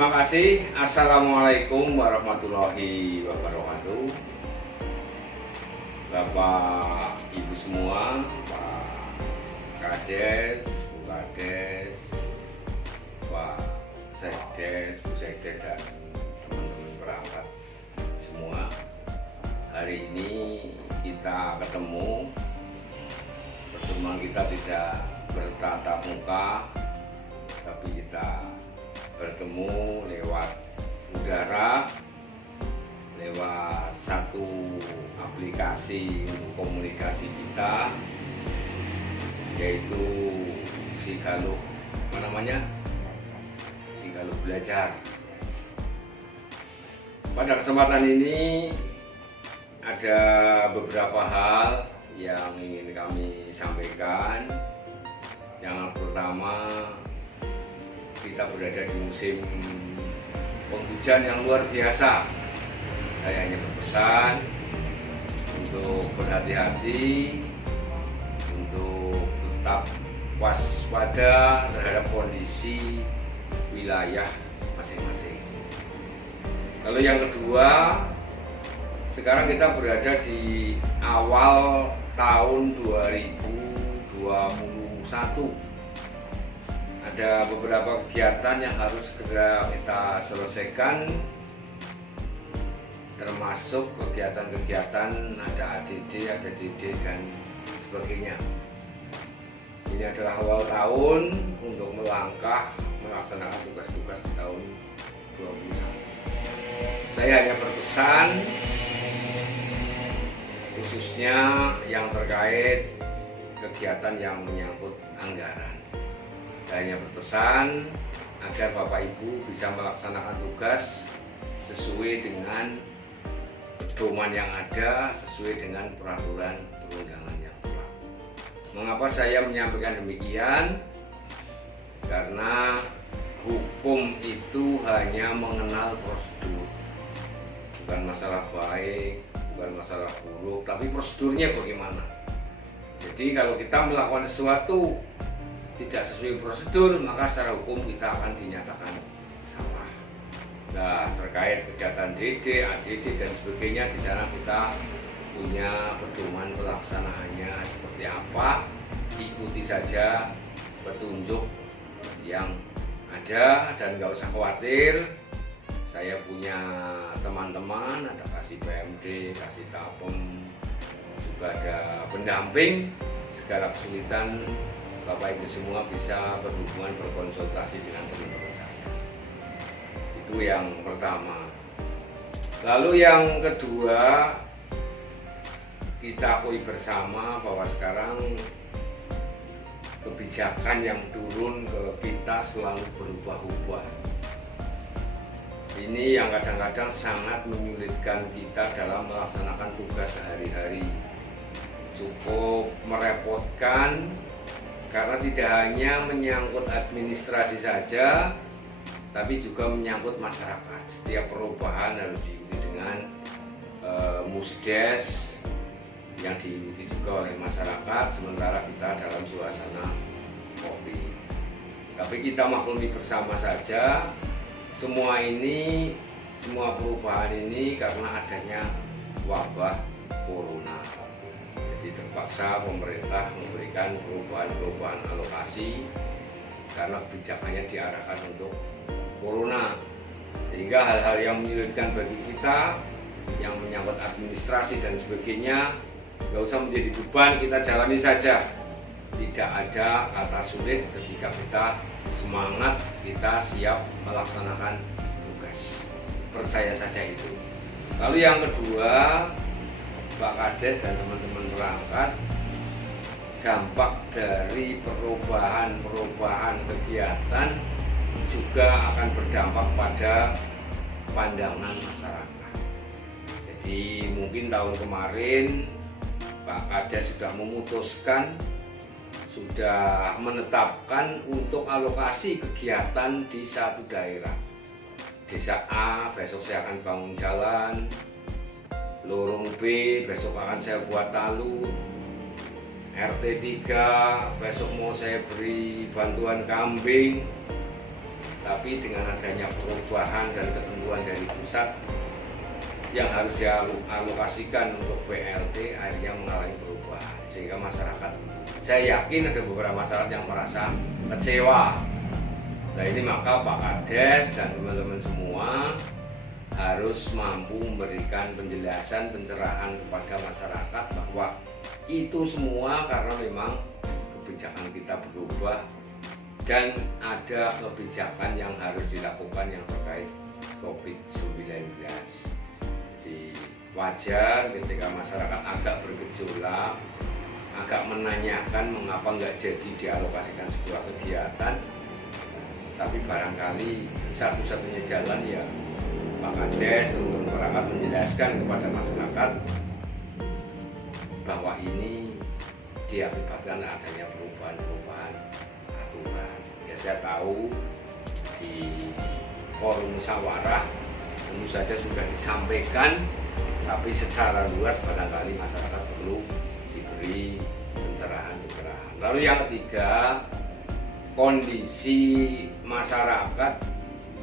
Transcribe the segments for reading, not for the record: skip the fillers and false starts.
Terima kasih. Assalamualaikum warahmatullahi wabarakatuh. Bapak Ibu semua, Pak Kades, Bu Kades, Pak Sekdes, Bu Sekdes, dan teman-teman perangkat semua. Hari ini kita ketemu. Pertemuan kita tidak bertatap muka, tapi kita bertemu lewat udara, lewat satu aplikasi untuk komunikasi kita, yaitu Sigaluk, Sigaluk Belajar. Pada kesempatan ini ada beberapa hal yang ingin kami sampaikan. Yang pertama, kita berada di musim penghujan yang luar biasa. Saya hanya berpesan untuk berhati-hati, untuk tetap waspada terhadap kondisi wilayah masing-masing. Lalu yang kedua, sekarang kita berada di awal tahun 2021. Ada beberapa kegiatan yang harus segera kita selesaikan, termasuk kegiatan-kegiatan ada ADD, ada DD, dan sebagainya. Ini adalah awal tahun untuk melangkah melaksanakan tugas-tugas di tahun 2021. Saya hanya berpesan khususnya yang terkait kegiatan yang menyangkut anggaran. Saya hanya berpesan agar Bapak Ibu bisa melaksanakan tugas sesuai dengan pedoman yang ada, sesuai dengan peraturan perundangan yang berlaku. Mengapa saya menyampaikan demikian? Karena hukum itu hanya mengenal prosedur, bukan masalah baik, bukan masalah buruk, tapi prosedurnya bagaimana. Jadi kalau kita melakukan sesuatu tidak sesuai prosedur, maka secara hukum kita akan dinyatakan salah. Nah, terkait kegiatan DD, ADD, dan sebagainya, di sana kita punya pedoman pelaksanaannya seperti apa. Ikuti saja petunjuk yang ada dan nggak usah khawatir. Saya punya teman-teman, ada kasih PMD, kasih Tapem, juga ada pendamping. Segala kesulitan Bapak Ibu semua bisa berhubungan, berkonsultasi dengan teman-teman saya. Itu yang pertama. Lalu yang kedua, kita akui bersama bahwa sekarang kebijakan yang turun ke kita selalu berubah-ubah. Ini yang kadang-kadang sangat menyulitkan kita dalam melaksanakan tugas sehari-hari. Cukup merepotkan karena tidak hanya menyangkut administrasi saja, tapi juga menyangkut masyarakat. Setiap perubahan harus diikuti dengan musdes yang diikuti juga oleh masyarakat, sementara kita dalam suasana COVID. Tapi kita maklumi bersama saja, semua perubahan ini karena adanya wabah corona. Jadi terpaksa pemerintah memberikan perubahan alokasi karena kebijakannya diarahkan untuk corona, sehingga hal-hal yang menyulitkan bagi kita yang menyangkut administrasi dan sebagainya nggak usah menjadi beban, kita jalani saja. Tidak ada kata sulit ketika kita semangat, kita siap melaksanakan tugas. Percaya saja itu. Lalu yang kedua, Pak Kades dan teman-teman perangkat, dampak dari perubahan kegiatan juga akan berdampak pada pandangan masyarakat. Jadi mungkin tahun kemarin Pak Kades sudah memutuskan, sudah menetapkan untuk alokasi kegiatan di satu daerah. Desa A besok saya akan bangun jalan, lorong B besok akan saya buat talud, RT 3 besok mau saya beri bantuan kambing, tapi dengan adanya perubahan dan ketentuan dari pusat yang harus dialokasikan untuk BLT akhirnya mengalami perubahan, sehingga masyarakat, saya yakin ada beberapa masyarakat yang merasa kecewa. Nah ini maka Pak Kades dan teman-teman semua harus mampu memberikan penjelasan, pencerahan kepada masyarakat bahwa itu semua karena memang kebijakan kita berubah dan ada kebijakan yang harus dilakukan yang terkait COVID-19. Jadi wajar ketika masyarakat agak bergejolak, agak menanyakan mengapa nggak jadi dialokasikan sebuah kegiatan, tapi barangkali satu-satunya jalan ya Pak Kades untuk perangkat menjelaskan kepada masyarakat bahwa ini diakibatkan adanya perubahan aturan. Ya saya tahu di forum musyawarah tentu saja sudah disampaikan, tapi secara luas barangkali masyarakat perlu diberi pencerahan. Lalu yang ketiga, kondisi masyarakat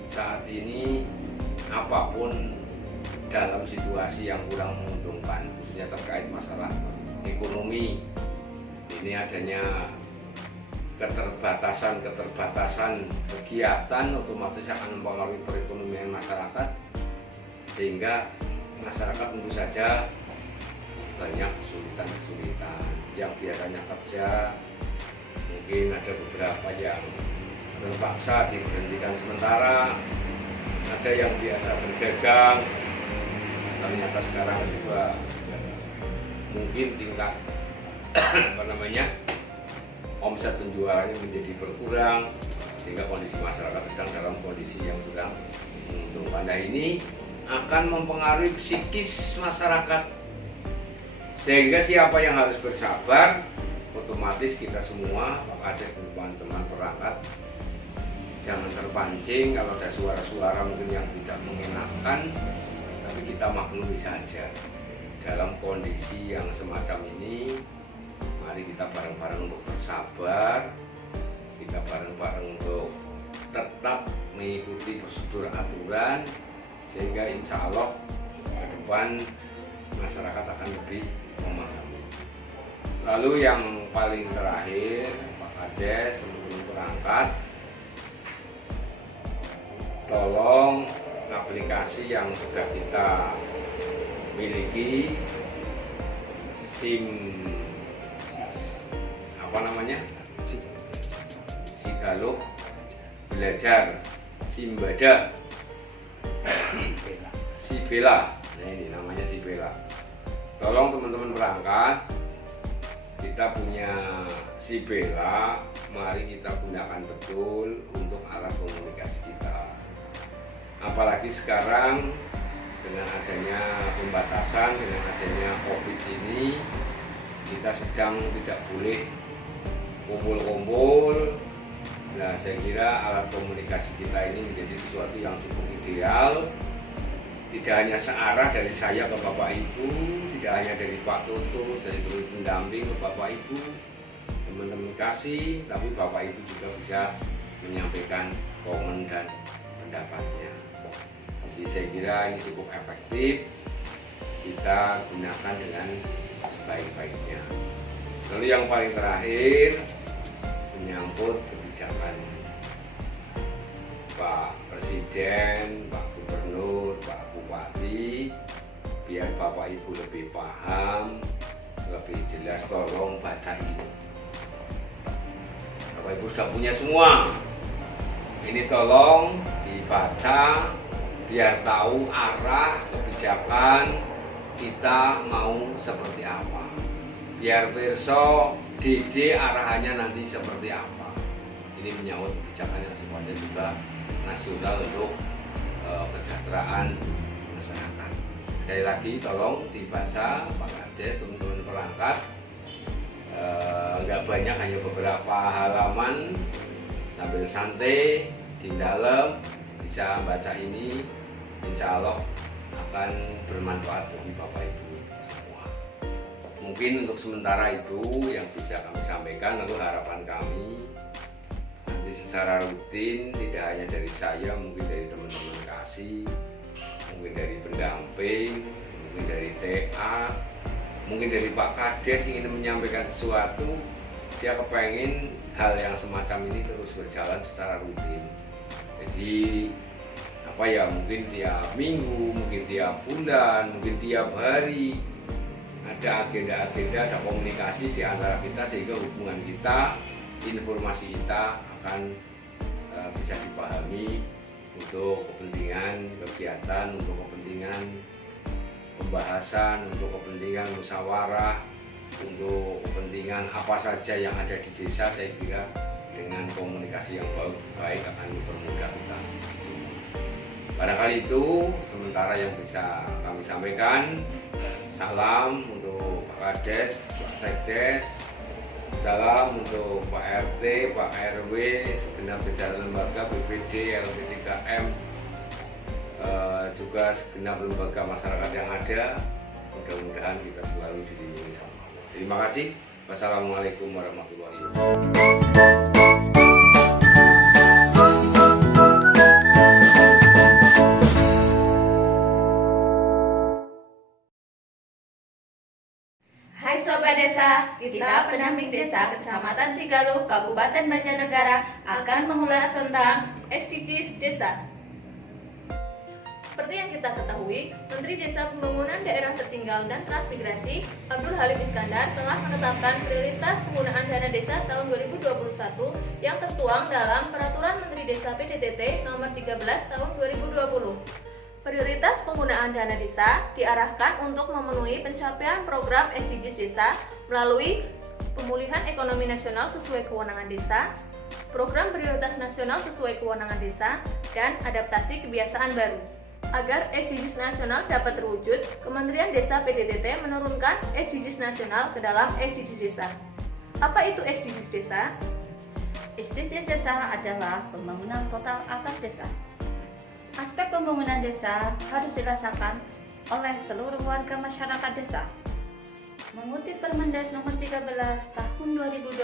saat ini apapun dalam situasi yang kurang menguntungkan, khususnya terkait masalah ekonomi. Ini adanya keterbatasan kegiatan otomatis akan mempengaruhi perekonomian masyarakat, sehingga masyarakat tentu saja banyak kesulitan. Yang biasanya kerja mungkin ada beberapa yang terpaksa diberhentikan sementara, ada yang biasa berdagang ternyata sekarang juga mungkin tingkat omset penjualannya menjadi berkurang, sehingga kondisi masyarakat sedang dalam kondisi yang kurang menguntungkan. Nah ini akan mempengaruhi psikis masyarakat, sehingga siapa yang harus bersabar, otomatis kita semua, Pak Kades dan teman-teman perangkat, jangan terpancing kalau ada suara-suara mungkin yang tidak mengenakan, tapi kita maklumi saja. Dalam kondisi yang semacam ini, mari kita bareng-bareng untuk bersabar, kita bareng-bareng untuk tetap mengikuti prosedur aturan, sehingga insya Allah ke depan masyarakat akan lebih memahami. Lalu yang paling terakhir, Pak Kades, teman-teman perangkat, tolong aplikasi yang sudah kita miliki, Sigaluk Belajar, Simbada, Sibela. Nah ini namanya Sibela. Tolong teman-teman perangkat, kita punya Sibela, mari kita gunakan betul untuk alat komunikasi kita. Apalagi sekarang dengan adanya pembatasan, dengan adanya COVID ini, kita sedang tidak boleh kumpul-kumpul. Nah, saya kira alat komunikasi kita ini menjadi sesuatu yang cukup ideal. Tidak hanya searah dari saya ke Bapak Ibu, tidak hanya dari Pak Toto, dari pendamping ke Bapak Ibu, teman-teman kasih, tapi Bapak Ibu juga bisa menyampaikan komen dan pendapatnya. Jadi saya kira ini cukup efektif, kita gunakan dengan baik-baiknya. Lalu yang paling terakhir menyangkut kebijakan Pak Presiden, Pak Gubernur, Pak Bupati, biar Bapak Ibu lebih paham, lebih jelas, tolong baca ini. Bapak Ibu sudah punya semua, ini tolong dibaca biar tahu arah kebijakan kita mau seperti apa, biar besok DD arahannya nanti seperti apa. Ini menyangkut kebijakan yang sifatnya juga nasional untuk kesejahteraan masyarakat. Sekali lagi tolong dibaca Pak Kades, teman-teman perangkat, nggak banyak, hanya beberapa halaman, sambil santai di dalam bisa baca ini, insya Allah akan bermanfaat bagi Bapak Ibu semua. Mungkin untuk sementara itu yang bisa kami sampaikan. Lalu harapan kami nanti Jadi secara rutin, tidak hanya dari saya, mungkin dari teman-teman kasih, mungkin dari pendamping, mungkin dari TA, mungkin dari Pak Kades ingin menyampaikan sesuatu. Saya kepengen hal yang semacam ini terus berjalan secara rutin. Jadi mungkin tiap minggu, mungkin tiap bulan, mungkin tiap hari ada agenda-agenda, ada komunikasi di antara kita sehingga hubungan kita, informasi kita akan bisa dipahami untuk kepentingan kegiatan, untuk kepentingan pembahasan, untuk kepentingan musyawarah, untuk kepentingan apa saja yang ada di desa. Saya kira dengan komunikasi yang baik akan mempermudah kita. Barangkali itu sementara yang bisa kami sampaikan. Salam untuk Pak Kades, Pak Sekdes, salam untuk Pak RT, Pak RW, segenap jajaran lembaga BPD, LP3M, juga segenap lembaga masyarakat yang ada. Mudah-mudahan kita selalu dilindungi sama Allah. Terima kasih. Wassalamualaikum warahmatullahi wabarakatuh. Hai Sobat Desa, kita pendamping desa Kecamatan Sigaluh, Kabupaten Banjarnegara akan mengulas tentang SDGs Desa. Seperti yang kita ketahui, Menteri Desa Pembangunan Daerah Tertinggal dan Transmigrasi, Abdul Halim Iskandar, telah menetapkan prioritas penggunaan dana desa tahun 2021 yang tertuang dalam Peraturan Menteri Desa PDTT Nomor 13 Tahun 2020. Prioritas penggunaan dana desa diarahkan untuk memenuhi pencapaian program SDGs Desa melalui pemulihan ekonomi nasional sesuai kewenangan desa, program prioritas nasional sesuai kewenangan desa, dan adaptasi kebiasaan baru. Agar SDGs nasional dapat terwujud, Kementerian Desa PDTT menurunkan SDGs nasional ke dalam SDGs Desa. Apa itu SDGs Desa? SDGs Desa adalah pembangunan total atas desa. Aspek pembangunan desa harus dirasakan oleh seluruh warga masyarakat desa. Mengutip Permendes Nomor 13 Tahun 2020,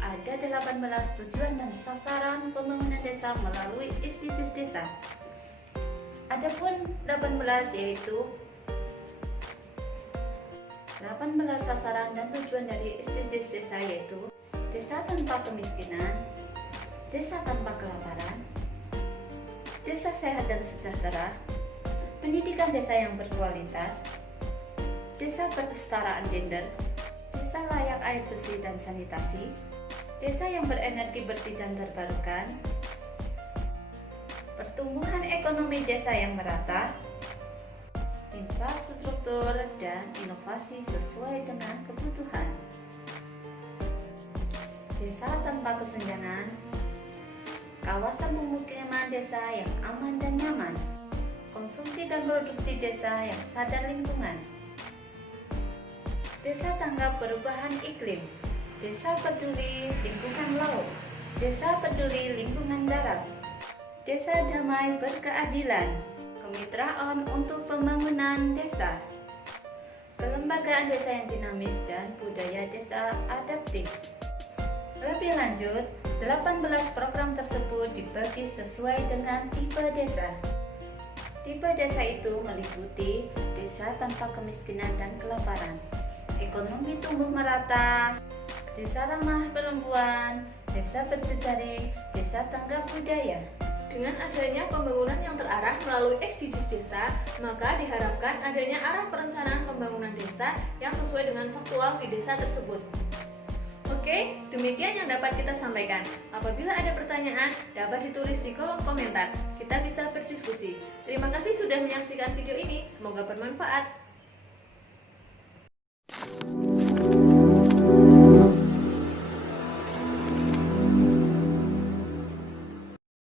ada 18 tujuan dan sasaran pembangunan desa melalui SDGs Desa. Adapun 18 yaitu 18 sasaran dan tujuan dari SDGs Desa yaitu desa tanpa kemiskinan, desa tanpa kelaparan, desa sehat dan sejahtera, pendidikan desa yang berkualitas, desa kesetaraan gender, desa layak air bersih dan sanitasi, desa yang berenergi bersih dan terbarukan, pertumbuhan ekonomi desa yang merata, infrastruktur dan inovasi sesuai dengan kebutuhan, desa tanpa kesenjangan, kawasan pemukiman desa yang aman dan nyaman, konsumsi dan produksi desa yang sadar lingkungan, desa tanggap perubahan iklim, desa peduli lingkungan laut, desa peduli lingkungan darat, desa damai berkeadilan, kemitraan untuk pembangunan desa, kelembagaan desa yang dinamis dan budaya desa adaptif. Lebih lanjut, 18 program tersebut dibagi sesuai dengan tipe desa. Tipe desa itu meliputi desa tanpa kemiskinan dan kelaparan, ekonomi tumbuh merata, desa ramah perempuan, desa bersejarah, desa tanggap budaya. Dengan adanya pembangunan yang terarah melalui SDGs Desa, maka diharapkan adanya arah perencanaan pembangunan desa yang sesuai dengan faktual di desa tersebut. Oke, demikian yang dapat kita sampaikan. Apabila ada pertanyaan, dapat ditulis di kolom komentar. Kita bisa berdiskusi. Terima kasih sudah menyaksikan video ini. Semoga bermanfaat.